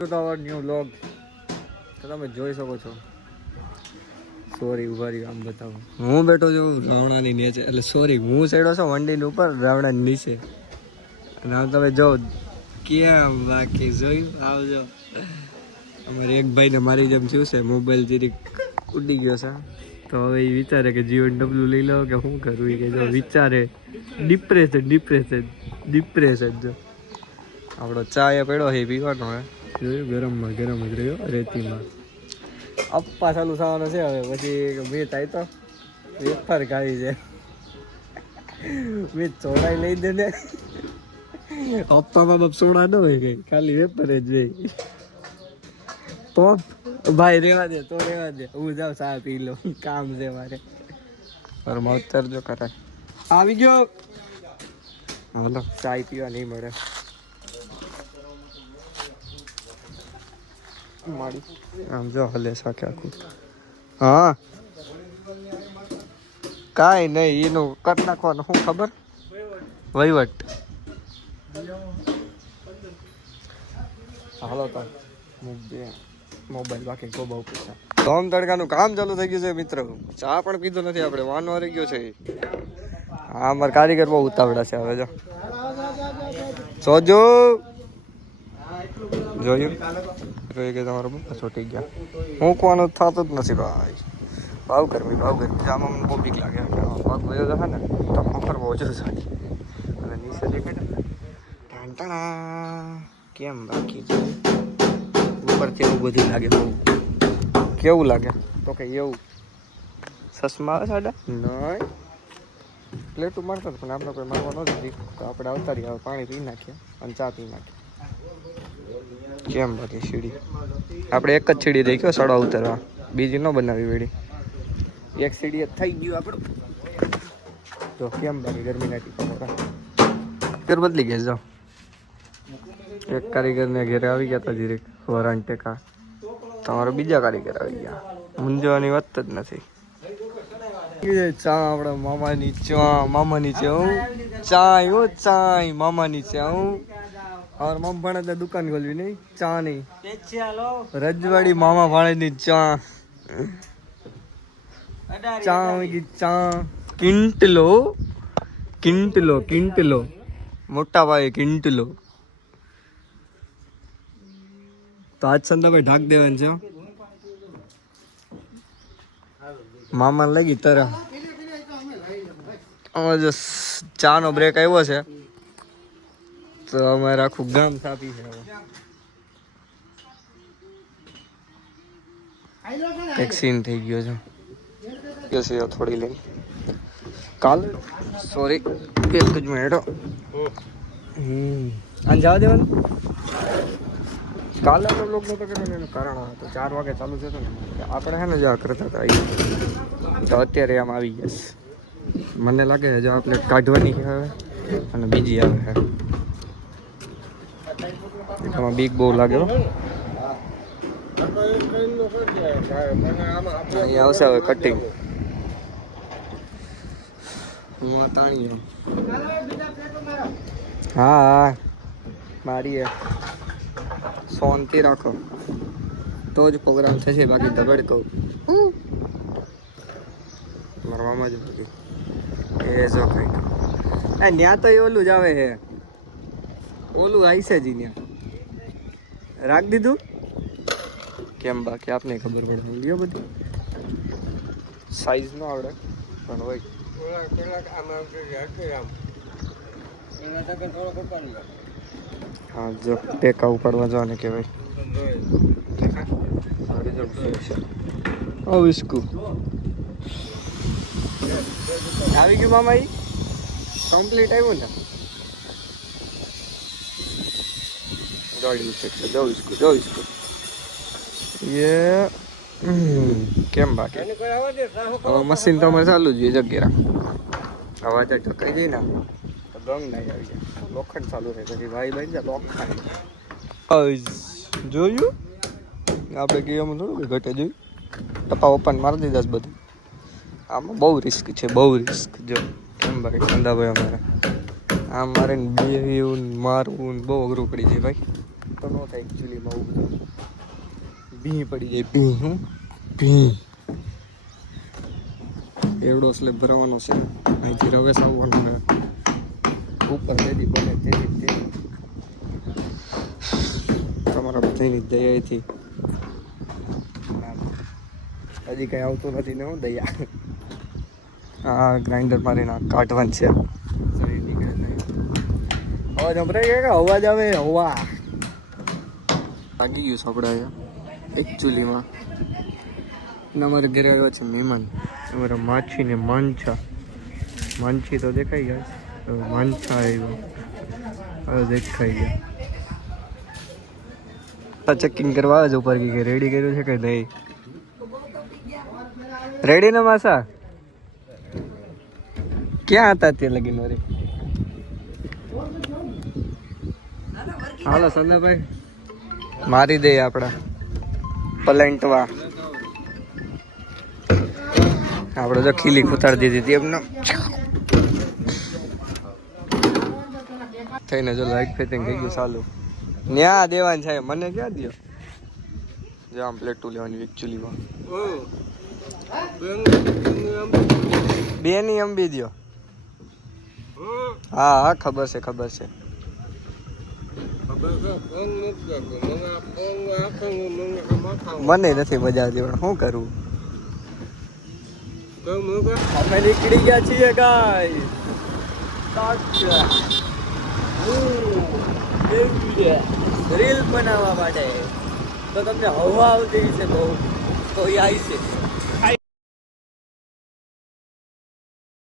New vlog તો તમે જોઈ શકો છો. સોરી ઉભા રહ્યો આમ બતાવો. હું બેઠો છું રાવણાની નીચે, એટલે સોરી હું ચડ્યો છું વંડીની ઉપર, રાવણાની નીચે. અને આમ તમે જો કેમ બાકી જોયું આવજો. અમારે એક ભાઈને મારી જેમ થયું છે, મોબાઈલ જીરીક ઉડી ગયો છે. તો હવે એ વિચારે કે GW લઈ લો કે શું કરવું, કે જો વિચારે ડિપ્રેશન જો. આપણો ચા એ પડ્યો છે પીવાનો હે, જોયું ગરમમાં ગરમ જ રહ્યો રેતીમાં. અપ્પા ચાલુ થવાનો છે હવે, પછી મેં થાય તો વેફર ખાવી છે. મેં ચોડાઈ લઈ દે ને, અપ્પામાં બાપ સોડા ન હોય કઈ, ખાલી વેફર જ જોઈ. તો ભાઈ રેવા દે, તો રેવા દે, હું જાઉં ચા પી લો, કામ છે મારે. પર મોતર જો કરાય આવી ગયો. હાલો ચાય પીવા નહીં મળે મારી. આમ જો હલે શાકે આખું. હા કાંઈ નહીં, એનું કરી નાખવાનું શું ખબર, વહીવટ. હાલો તો મૂકજે મોબાઈલ, બાકી કોઈ બહુ પૈસા. ધોમ તડકાનું કામ ચાલુ થઈ ગયું છે મિત્રો. ચા પણ પીધો નથી આપણે, વાનો હારી ગયો છે. હા અમારે કારીગર બહુ ઉતાવળા છે. હવે જો જોજો જોયું જોઈ કે તમારો બહુ છોટી ગયા. મૂકવાનું થતું જ નથી ભાઈ. ભાવ ગરમી જામાં મને બહુ બીક લાગે. પગ વયો જશે ને તો ખબર બહુ જ સારી. અને નીચે દેખાય ને ટાંટાણા કેમ બાકી છે. ઉપરથી એવું બધું લાગે. બહુ કેવું લાગે તો કે એવું સસમા આવે સાડા નહીં પ્લેટું મારતા પણ આપણે કોઈ મારવા ન દીધી. તો આપણે અવતારી આવે, પાણી પી નાખીએ અને ચા પી નાખીએ. કેમ બાકી સીડી આપણે એક જ સીડી રહી ગયો સડવા ઉતરવા, બીજી ન બનાવી વેડી. એક સીડી થઈ ગયું આપણું. તો કેમ બાકી ગરમી નાખી ઘર બદલી ગયા. જાઓ એક કારીગરને ઘેરે આવી ગયા હતા જીરેક વરાણ ટેકા, તમારો બીજા કારીગર આવી ગયા. મૂંઝવવાની વાત જ નથી. ચા આપણા મામાની ચા, મામાની ચા હું ચાય ચાય મામાની ચા હું. और मम भाणे दुकान खोलवी नहीं चा नहीं रजवाड़ी मामा भाणे नी चा चा होगी चा किंटलो किंटलो किंटलो मोटा भाई किंटलो. तो आज संध्या भाई ढाक देवन છે મામા લાગી તરા. હવે જો ચા નો બ્રેક આવ્યો છે તો અમારે આખું ગામ સાપી છે. એક સીન થઈ ગયો છે થોડી લઈ કાલ સોરી એક જ મિનિટ અંજાવા દેવાનું. કાલે આપણે લોક નતો કર્યો એનું કારણ તો 4 વાગે ચાલુ થતો ને આપણે હે ને જ્યાં કરતા હતા તો અત્યારે આમ આવી ગયા. મને લાગે છે જો આપણે કાઢવાની છે હવે અને બીજી આવે છે. આમાં બીક બહુ લાગે. અહીંયા આવશે હવે કટિંગ. હું આ તાણી હા મારી શાંતિ રાખો તો જ પ્રોગ્રામ થશે, બાકી દબડ કહું મારા મામા જ બાકી એ જો કંઈક ત્યાં તો એ ઓલું જ આવે છે, ઓલું આઈસે જ ત્યાં રાખ દીધું. કેમ બાકી આપને ખબર પડે લ્યો બધી સાઈઝ નો આવડે પણ હોય. હા જો ટેકા ઉપાડવા જવાને કહેવાય. આવી ગયું મામા, ઈ કમ્પ્લીટ આવ્યું ને. કેમ બાકી હવે મશીન તો અમારે ચાલુ જ જગ્યા અવાજ ઢકાઈ જાય ને તો ગંગ નહીં આવી જાય. લોખંડ ચાલુ રહે પછી ભાઈ બની જાય લોખંડ. જોયું આપણે કે એમ થોડું ઘટે જોયું ટપા ઓપન મારી દીધા છે બધું. આમાં બહુ રિસ્ક છે, બહુ રિસ્ક. જો કેમ બાકી ચંદાભાઈ અમારે આમ મારે બેવું મારવું બહુ અઘરું પડી જાય ભાઈ. તો ન થાય એકચ્યુઅલીમાં આવું બધું ભી પડી જાય ભી હું ભી એવડો સ્લેબ ભરવાનો છે અહીંથી રવેશ આવવાનો છે ઉપર તેથી બને તેથી તમારા બધાની દયાથી હજી કઈ આવતું નથી ને હું દયા હા ગ્રાઇન્ડર મારીને કાઢવાનું છે અવાજ સંભળાય કે અવાજ આવે હવા લાગી ગયું સાંભળા એકચ્યુઅલીમાં અમારા ઘરે આવ્યા છે મહેમાન અમારા માછી ને માનછી તો દેખાઈ ગયા માનછા આવ્યો હવે દેખાઈ ગયા ચેકિંગ કરવા આવે છે ઉપર કે રેડી કર્યું છે કે નહીં રેડી ને માસા ક્યાં હતા તે લગીન મારી હાલો સંદાભાઈ મારી દે આપડા પલંટવા આપણે તો ખીલી ઉતારી દીધી હતી એમને થઈને જો લાઈટ ફિટિંગ થઈ ગયું ચાલુ ન્યા દેવાનું છે મને ક્યાં દો જો આમ પ્લેટું લેવાની એકચ્યુઅલીમાં બે ની અંબી દો હા હા ખબર છે મને નથી મજા આવતી પણ શું કરું અમે નીકળી ગયા છીએ ગાય રીલ બનાવવા માટે તો તમને હવા આવતી છે બહુ તો એ આવી છે